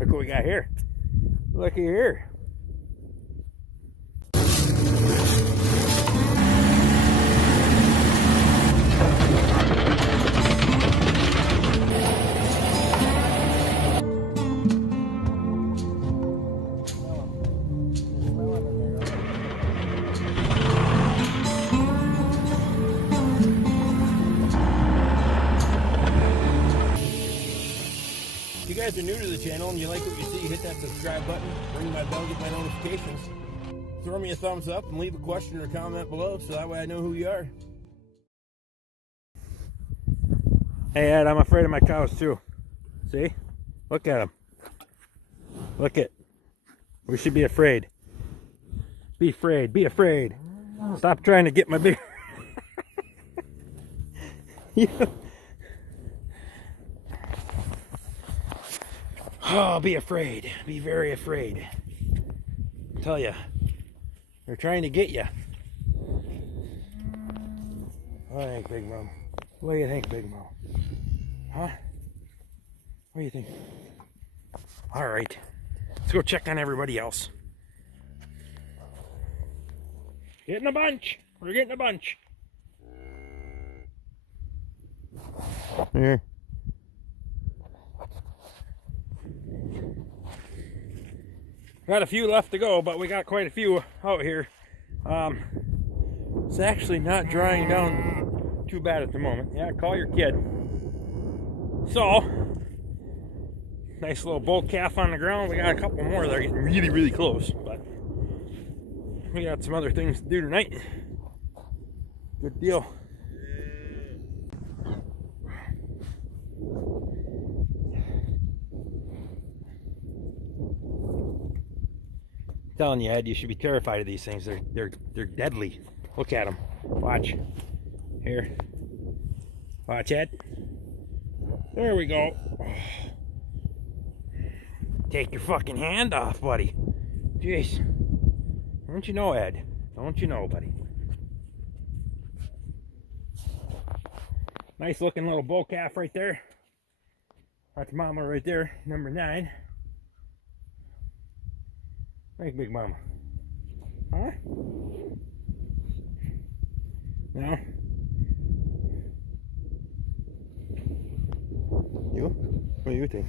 Look what we got here. Looky here. If you guys are new to the channel and you like what you see, hit that subscribe button, ring my bell, get my notifications. Throw me a thumbs up and leave a question or comment below so that way I know who you are. Hey Ed, I'm afraid of my cows too. See? Look at them. Look it. We should be afraid. Be afraid. Be afraid. Stop trying to get my beer. Yeah. Oh, be afraid. Be very afraid. I tell you, they're trying to get you. What do you think, Big Mom? What do you think, Big Mom? Huh? What do you think? All right, let's go check on everybody else. Getting a bunch. We're getting a bunch. Here. Got a few left to go, but we got quite a few out here. It's actually not drying down too bad at the moment. Yeah, call your kid. So, nice little bull calf on the ground. We got a couple more that are getting really, really close, but we got some other things to do tonight. Good deal. Telling you, Ed, you should be terrified of these things. They're deadly. Look at them. Watch. Here. Watch, Ed. There we go. Take your fucking hand off, buddy. Jeez. Don't you know, Ed? Don't you know, buddy? Nice looking little bull calf right there. That's mama right there, number 9. Thanks, Big Mama. Huh? No? You? What do you think?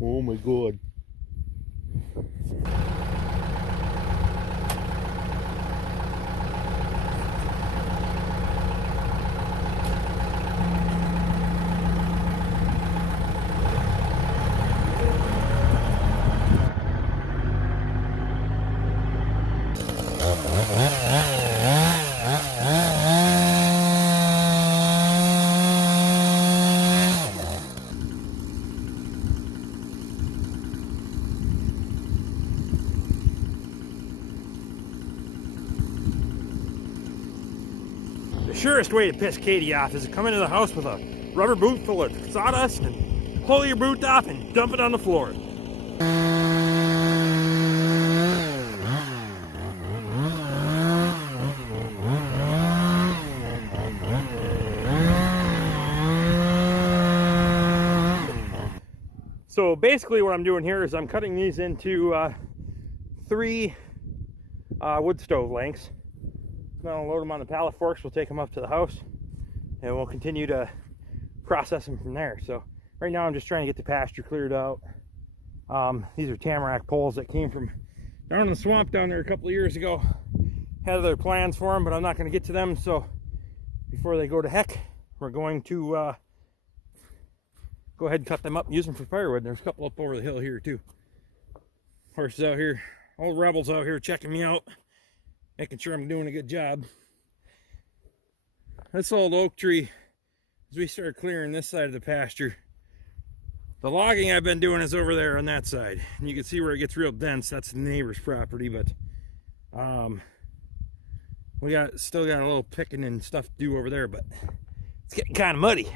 Oh my God. The surest way to piss Katie off is to come into the house with a rubber boot full of sawdust and pull your boot off and dump it on the floor. So basically what I'm doing here is I'm cutting these into 3 wood stove lengths. Then I'll load them on the pallet forks, we'll take them up to the house, and we'll continue to process them from there. So right now I'm just trying to get the pasture cleared out. These are tamarack poles that came from down in the swamp down there a couple of years ago. Had other plans for them, but I'm not going to get to them. So before they go to heck, we're going to go ahead and cut them up and use them for firewood. There's a couple up over the hill here too. Horses out here, old rebels out here checking me out, making sure I'm doing a good job. This old oak tree, as we start clearing this side of the pasture, the logging I've been doing is over there on that side. And you can see where it gets real dense. That's the neighbor's property, but we still got a little picking and stuff to do over there, but it's getting kind of muddy.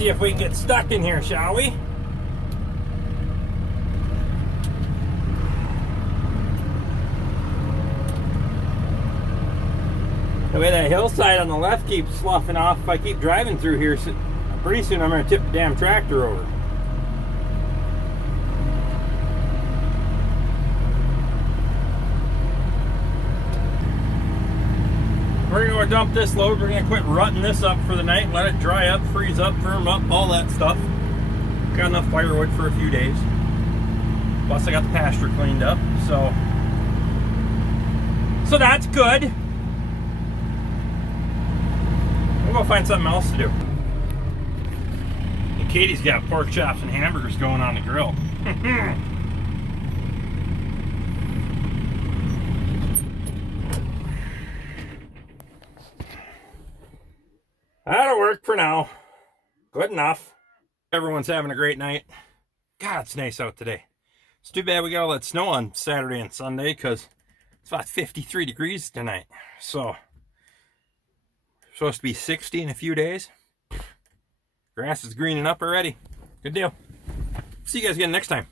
See if we can get stuck in here, shall we? The way that hillside on the left keeps sloughing off, if I keep driving through here, pretty soon I'm going to tip the damn tractor over. We're going to go dump this load. We're going to quit rutting this up for the night, let it dry up, freeze up, firm up, all that stuff. Got enough firewood for a few days. Plus I got the pasture cleaned up, so that's good. We'll go find something else to do. And Katie's got pork chops and hamburgers going on the grill. That'll work for now. Good enough. Everyone's having a great night. God, it's nice out today. It's too bad we got all that snow on Saturday and Sunday because it's about 53 degrees tonight. So, supposed to be 60 in a few days. Grass is greening up already. Good deal. See you guys again next time.